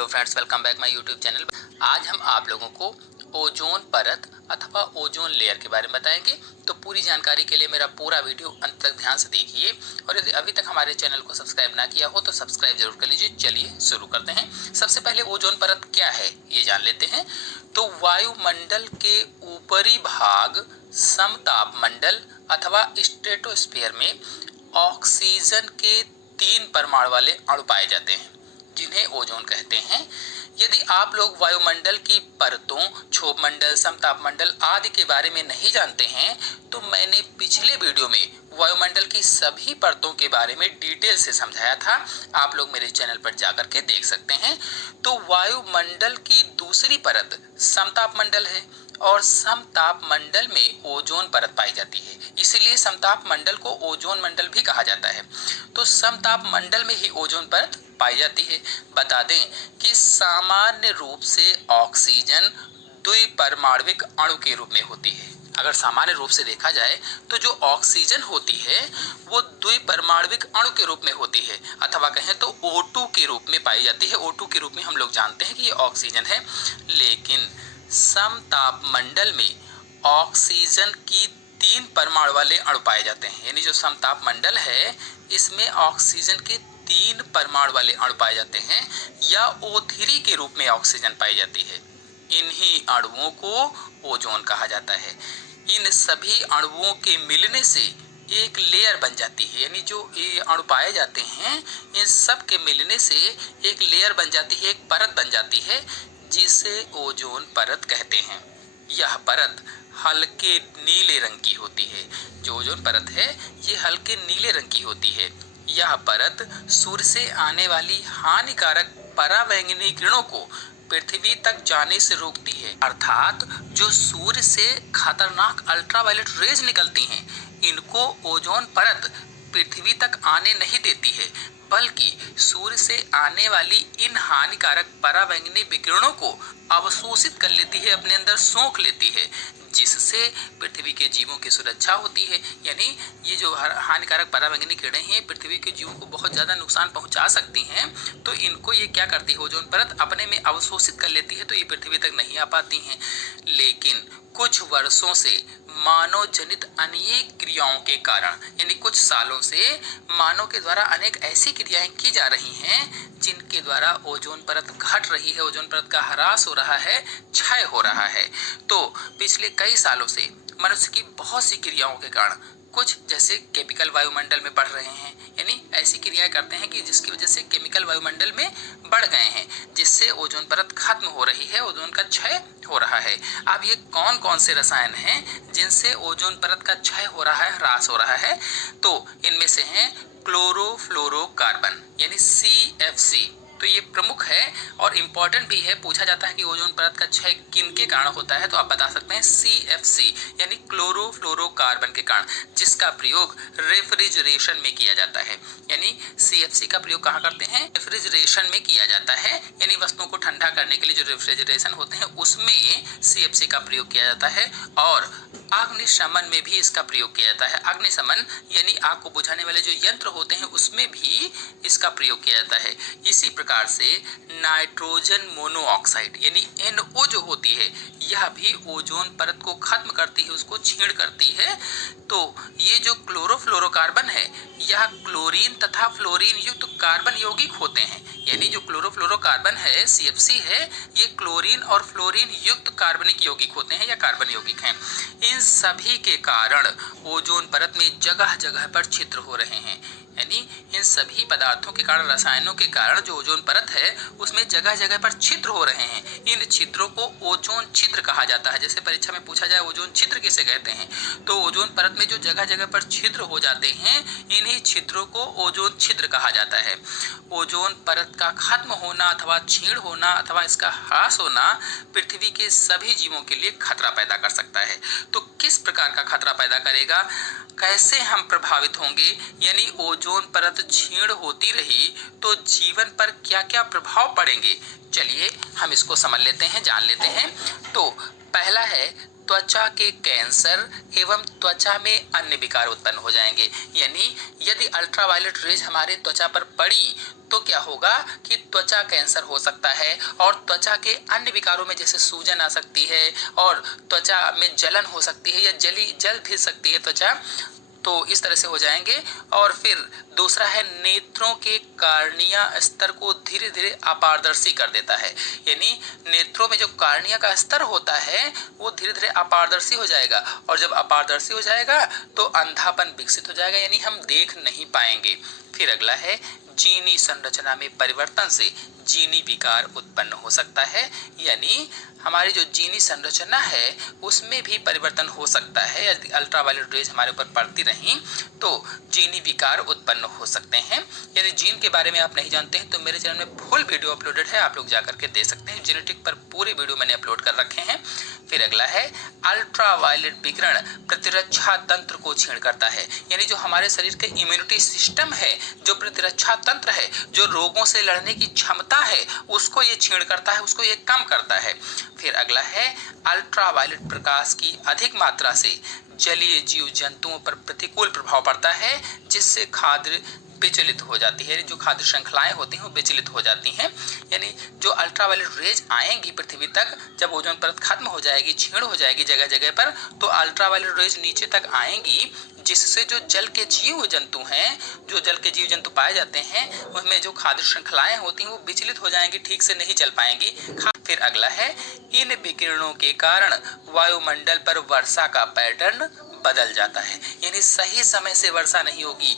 Hello friends, welcome back my YouTube channel. आज हम आप लोगों को ओजोन परत अथवा ओजोन लेयर के बारे में बताएंगे। तो पूरी जानकारी के लिए मेरा पूरा वीडियो अंत तक ध्यान से देखिए और यदि अभी तक हमारे चैनल को सब्सक्राइब ना किया हो तो सब्सक्राइब जरूर कर लीजिए। चलिए शुरू करते हैं। सबसे पहले ओजोन परत क्या है ये जान लेते हैं। तो वायुमंडल के ऊपरी भाग समतापमंडल अथवा स्ट्रेटोस्फीयर में ऑक्सीजन के 3 परमाणु वाले अणु पाए जाते हैं जिन्हें ओजोन कहते हैं। यदि आप लोग वायुमंडल की परतों, क्षोभमंडल, समतापमंडल आदि के बारे में नहीं जानते हैं तो मैंने पिछले वीडियो में वायुमंडल की सभी परतों के बारे में डिटेल से समझाया था। आप लोग मेरे चैनल पर जाकर के देख सकते हैं। तो वायुमंडल की दूसरी परत समतापमंडल है और समतापमंडल में ओजोन परत पाई जाती है, इसीलिए समतापमंडल को ओजोन मंडल भी कहा जाता है। तो समतापमंडल में ही ओजोन परत पाई जाती है। बता दें कि सामान्य रूप से ऑक्सीजन द्विपरमाणविक अणु के रूप में होती है। अगर सामान्य रूप से देखा जाए तो जो ऑक्सीजन होती है वो द्विपरमाणविक अणु के रूप में होती है, अथवा कहें तो O2 के रूप में पाई जाती है। O2 के रूप में हम लोग जानते हैं कि ये ऑक्सीजन है। लेकिन समतापमंडल में ऑक्सीजन की 3 परमाणु वाले अणु पाए जाते हैं। यानी जो समतापमंडल है इसमें ऑक्सीजन के 3 परमाणु वाले अणु पाए जाते हैं या O3 के रूप में ऑक्सीजन पाई जाती है। इन्हीं अणुओं को ओजोन कहा जाता है। इन सभी अणुओं के मिलने से एक लेयर बन जाती है। यानी जो ये अणु पाए जाते हैं इन सब के मिलने से एक लेयर बन जाती है, एक परत बन जाती है जिसे ओजोन परत कहते हैं। यह परत हल्के नीले रंग की होती है। जो ओजोन परत है ये हल्के नीले रंग की होती है। यह परत सूर्य से आने वाली हानिकारक परावैंगनी किरणों को पृथ्वी तक जाने से रोकती है। अर्थात जो सूर्य से खतरनाक अल्ट्रावायलेट रेज निकलती हैं इनको ओजोन परत पृथ्वी तक आने नहीं देती है, बल्कि सूर्य से आने वाली इन हानिकारक परावैंगनी विकिरणों को अवशोषित कर लेती है, अपने अंदर सोख लेती है, जिससे पृथ्वी के जीवों की सुरक्षा होती है। यानी ये जो हानिकारक परावैंगनी किरणें हैं पृथ्वी के जीवों को बहुत ज़्यादा नुकसान पहुंचा सकती हैं। तो इनको ये क्या करती है, ओजोन परत अपने में अवशोषित कर लेती है, तो ये पृथ्वी तक नहीं आ पाती हैं। लेकिन कुछ वर्षों से मानव जनित अनेक क्रियाओं के कारण, यानी कुछ सालों से मानव के द्वारा अनेक ऐसी क्रियाएं की जा रही हैं जिनके द्वारा ओजोन परत घट रही है, ओजोन परत का ह्रास हो रहा है, क्षय हो रहा है। तो पिछले कई सालों से मनुष्य की बहुत सी क्रियाओं के कारण कुछ जैसे केमिकल वायुमंडल में बढ़ रहे हैं, यानी ऐसी क्रियाएं करते हैं कि जिसकी वजह से केमिकल वायुमंडल में बढ़ गए हैं, जिससे ओजोन परत खत्म हो रही है, ओजोन का क्षय हो रहा है। अब ये कौन कौन से रसायन हैं जिनसे ओजोन परत का क्षय हो रहा है, ह्रास हो रहा है? तो इनमें से हैं क्लोरोफ्लोरोकार्बन यानी CFC। तो ये प्रमुख है और इम्पॉर्टेंट भी है। पूछा जाता है कि ओजोन परत का क्षय किन के कारण होता है, तो आप बता सकते हैं CFC यानी क्लोरोफ्लोरोकार्बन के कारण, जिसका प्रयोग रेफ्रिजरेशन में किया जाता है। यानी CFC का प्रयोग कहाँ करते हैं? रेफ्रिजरेशन में किया जाता है, यानी वस्तुओं को ठंडा करने के लिए जो रेफ्रिजरेशन होते हैं उसमें CFC का प्रयोग किया जाता है। और अग्निशमन में भी इसका प्रयोग किया जाता है। अग्निशमन यानी आग को बुझाने वाले जो यंत्र होते हैं उसमें भी इसका प्रयोग किया जाता है। इसी प्रकार से नाइट्रोजन मोनोऑक्साइड यानी NO जो होती है यह भी ओजोन परत को खत्म करती है, उसको छीण करती है। तो ये जो क्लोरोफ्लोरोकार्बन है यह क्लोरीन तथा फ्लोरीन युक्त कार्बन यौगिक होते हैं। यानी जो क्लोरोफ्लोरोकार्बन है CFC है ये क्लोरीन और फ्लोरीन युक्त कार्बनिक यौगिक होते हैं या कार्बन यौगिक हैं। इन सभी के कारण ओजोन परत में जगह जगह पर छिद्र हो रहे हैं। यानी इन सभी पदार्थों के कारण, रसायनों के कारण जो ओजोन परत है उसमें जगह जगह पर छिद्र हो रहे हैं। इन छिद्रों को ओजोन छिद्र कहा जाता है। जैसे परीक्षा में पूछा जाए ओजोन छिद्र किसे कहते हैं, तो ओजोन परत में जो जगह जगह पर छिद्र हो जाते हैं इन्हीं छिद्रों को ओजोन छिद्र कहा जाता है। ओजोन परत का खत्म होना अथवा क्षीण होना अथवा इसका ह्रास होना पृथ्वी के सभी जीवों के लिए खतरा पैदा कर सकता है। तो किस प्रकार का खतरा पैदा करेगा, कैसे हम प्रभावित होंगे, यानी ओजोन परत क्षीण होती रही तो जीवन पर क्या क्या प्रभाव पड़ेंगे, चलिए हम इसको समझ लेते हैं, जान लेते हैं। तो पहला है त्वचा के कैंसर एवं त्वचा में अन्य विकार उत्पन्न हो जाएंगे। यानी यदि अल्ट्रावायलेट रेज हमारे त्वचा पर पड़ी तो क्या होगा कि त्वचा कैंसर हो सकता है और त्वचा के अन्य विकारों में जैसे सूजन आ सकती है और त्वचा में जलन हो सकती है या जल भी सकती है त्वचा, तो इस तरह से हो जाएंगे। और फिर दूसरा है नेत्रों के कार्निया स्तर को धीरे धीरे अपारदर्शी कर देता है। यानी नेत्रों में जो कार्निया का स्तर होता है वो धीरे धीरे अपारदर्शी हो जाएगा और जब अपारदर्शी हो जाएगा तो अंधापन विकसित हो जाएगा, यानी हम देख नहीं पाएंगे। फिर अगला है जीनी संरचना में परिवर्तन से जीनी विकार उत्पन्न हो सकता है। यानी हमारी जो जीनी संरचना है उसमें भी परिवर्तन हो सकता है। यदि अल्ट्रावायलेट रेज हमारे ऊपर पड़ती रहीं तो जीनी विकार उत्पन्न हो सकते हैं। यदि जीन के बारे में आप नहीं जानते हैं तो मेरे चैनल में फुल वीडियो अपलोडेड है, आप लोग जाकर के देख सकते हैं। जेनेटिक पर पूरे वीडियो मैंने अपलोड कर रखे हैं। फिर अगला है अल्ट्रावायलेट विकिरण प्रतिरक्षा तंत्र को छीण करता है। यानी जो हमारे शरीर के इम्यूनिटी सिस्टम है, जो प्रतिरक्षा तंत्र है, जो रोगों से लड़ने की क्षमता है, उसको ये छीण करता है, उसको ये कम करता है। फिर अगला है अल्ट्रावायलेट प्रकाश की अधिक मात्रा से जलीय जीव जंतुओं पर प्रतिकूल प्रभाव पड़ता है, जिससे खाद्य विचलित हो जाती है। जो खाद्य श्रृंखलाएं होती हैं वो विचलित हो जाती हैं। यानी जो अल्ट्रावायलेट रेज आएंगी पृथ्वी तक, जब ओजोन परत खत्म हो जाएगी, छीण हो जाएगी जगह जगह पर, तो अल्ट्रावायलेट रेज नीचे तक आएंगी, जिससे जो जल के जीव जंतु हैं, जो जल के जीव जंतु पाए जाते हैं, उनमें जो खाद्य श्रृंखलाएं होती हैं वो विचलित हो जाएंगी, ठीक से नहीं चल पाएंगी। फिर अगला है इन विकिरणों के कारण वायुमंडल पर वर्षा का पैटर्न बदल जाता है। यानी सही समय से वर्षा नहीं होगी,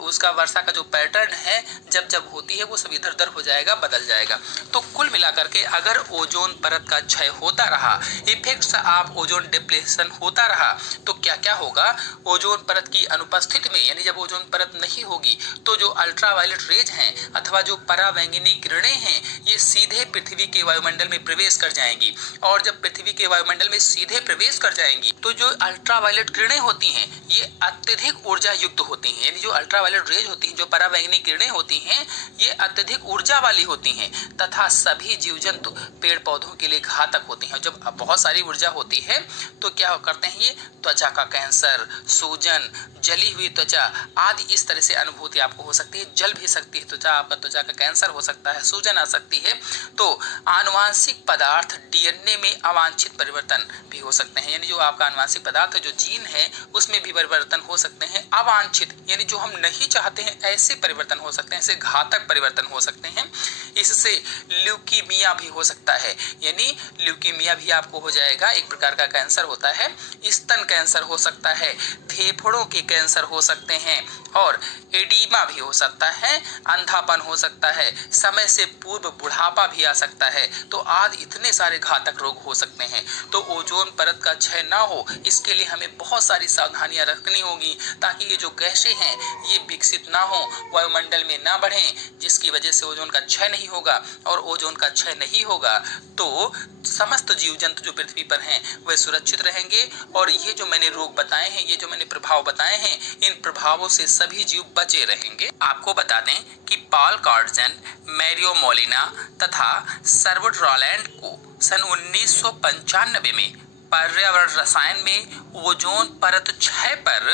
उसका वर्षा का जो पैटर्न है जब जब होती है वो सब इधर उधर हो जाएगा, बदल जाएगा। तो कुल मिलाकर के अगर ओजोन परत का क्षय होता रहा, इफेक्ट्स ऑफ ओजोन डिप्लेशन होता रहा, तो क्या क्या होगा, ओजोन परत की अनुपस्थिति में, यानी जब ओजोन परत नहीं होगी तो जो अल्ट्रावायलेट रेज हैं अथवा जो परावैंगनी किरणें हैं ये सीधे पृथ्वी के वायुमंडल में प्रवेश कर जाएंगी। और जब पृथ्वी के वायुमंडल में सीधे प्रवेश कर जाएंगी तो जो अल्ट्रावायलेट किरणें होती हैं ये अत्यधिक ऊर्जा युक्त होती हैं। यानी जो अल्ट्रावायलेट रेज होती हैं, जो परावैंगनी किरणें होती हैं, ये अत्यधिक ऊर्जा वाली होती हैं तथा सभी जीव जंतु पेड़ पौधों के लिए घातक होती हैं। जब बहुत सारी ऊर्जा होती है तो क्या करते हैं, ये त्वचा का कैंसर, सूजन, जली हुई त्वचा आदि इस तरह से अनुभूति आपको हो सकती है। जल भी सकती है त्वचा, आपका त्वचा का कैंसर हो सकता है, सूजन आ सकती है। तो आनुवांशिक पदार्थ डीएनए में अवांछित परिवर्तन भी हो सकते हैं। यानी जो आपका आनुवांशिक पदार्थ जो जीन है उसमें भी परिवर्तन हो सकते हैं अवांछित, यानी जो हम नहीं चाहते हैं ऐसे परिवर्तन हो सकते हैं, ऐसे घातक परिवर्तन हो सकते हैं। इससे ल्यूकीमिया भी हो सकता है। यानी ल्यूकीमिया भी आपको हो जाएगा, एक प्रकार का कैंसर होता है। स्तन कैंसर हो सकता है, फेफड़ों के कैंसर हो सकते हैं और एडीमा भी हो सकता है, अंधापन हो सकता है, समय से पूर्व बुढ़ापा भी आ सकता है। तो आज इतने सारे घातक रोग हो सकते हैं। तो ओजोन परत का क्षय ना हो इसके लिए हमें बहुत सारी सावधानियां रखनी होगी, ताकि ये जो गैसें हैं ये विकसित ना हो, वायुमंडल में ना बढ़ें, जिसकी वजह से ओजोन का क्षय नहीं होगा। और ओजोन का क्षय नहीं होगा तो समस्त जीव जंतु जो पृथ्वी पर हैं वह सुरक्षित रहेंगे। और ये जो मैंने रोग बताए हैं, ये जो मैंने प्रभाव बताए हैं, इन प्रभावों से सभी जीव बचे रहेंगे। आपको बता दें कि पॉल कार्डजन, मैरियो मोलिना तथा सर्वुड रॉलैंड को सन 1995 में पर्यावरण रसायन में ओजोन परत क्षय पर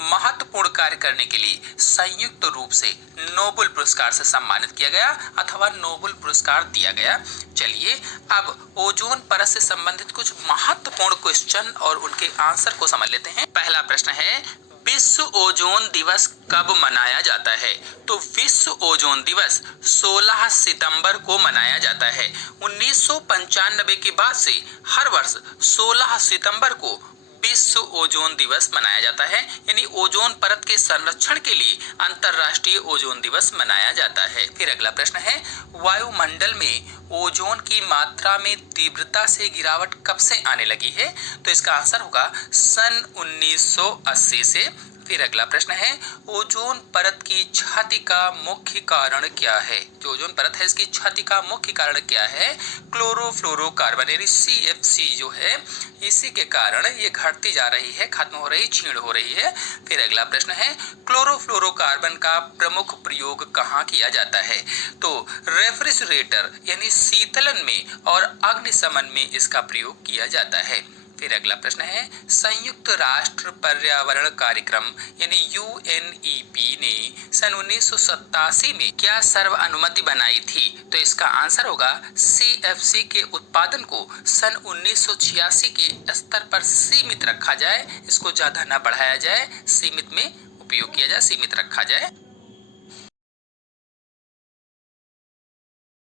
महत्वपूर्ण कार्य करने के लिए संयुक्त रूप से नोबेल पुरस्कार से सम्मानित किया गया अथवा नोबेल पुरस्कार दिया गया। चलिए अब ओजोन परत से संबंधित कुछ महत्वपूर्ण क्वेश्चन और उनके आंसर को समझ लेते हैं। पहला प्रश्न है, विश्व ओजोन दिवस कब मनाया जाता है? तो विश्व ओजोन दिवस 16 सितंबर को मनाया जाता है। 1995 के बाद से हर वर्ष 16 सितंबर को विश्व ओजोन दिवस मनाया जाता है। यानी ओजोन परत के संरक्षण के लिए अंतर्राष्ट्रीय ओजोन दिवस मनाया जाता है। फिर अगला प्रश्न है, वायुमंडल में ओजोन की मात्रा में तीव्रता से गिरावट कब से आने लगी है? तो इसका आंसर होगा सन 1980 से। फिर अगला प्रश्न है, ओजोन परत की क्षति का मुख्य कारण क्या है? जो ओजोन परत है इसकी क्षति का मुख्य कारण क्या है? क्लोरोफ्लोरोकार्बन यानी CFC जो है, इसी के कारण ये घटती जा रही है, खत्म हो रही, क्षीण हो रही है। फिर अगला प्रश्न है, क्लोरोफ्लोरोकार्बन का प्रमुख प्रयोग कहाँ किया जाता है? तो रेफ्रिजरेटर यानी शीतलन में और अग्निशमन में इसका प्रयोग किया जाता है। फिर अगला प्रश्न है, संयुक्त राष्ट्र पर्यावरण कार्यक्रम यानी यूएनईपी ने सन 1987 में क्या सर्वअनुमति बनाई थी? तो इसका आंसर होगा सीएफसी के उत्पादन को सन 1986 के स्तर पर सीमित रखा जाए, इसको ज्यादा न बढ़ाया जाए, सीमित में उपयोग किया जाए, सीमित रखा जाए।